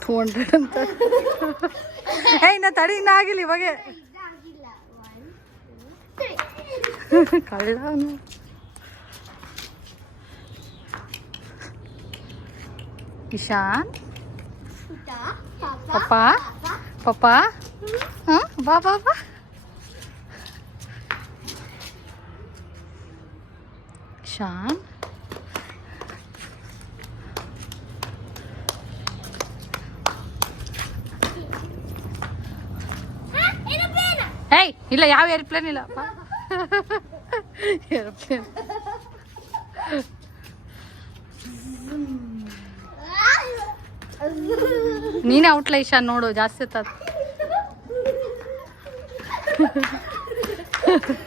$200 ಅಂತ ನಾ ತಡಿ ಇನ್ನ ಆಗಿಲ್ಲ ಇವಾಗ ಕಳ್ಳ ಅವನು ಇಶಾನ್ ಪಪ್ಪ ಪಪ್ಪ ಹಾಂ ಬಾ ಬಾ ಬಾ ಇಶಾನ್ ಏಯ್ ಇಲ್ಲ ಯಾವ ಏರ್ಪ್ಲೇನ್ ಇಲ್ಲ ಏರೋಪ್ಲೇನ್ ನೀನೇ ಔಟ್ಲ ಇಶಾನ್ ನೋಡು ಜಾಸ್ತಿ ಹೊತ್ತ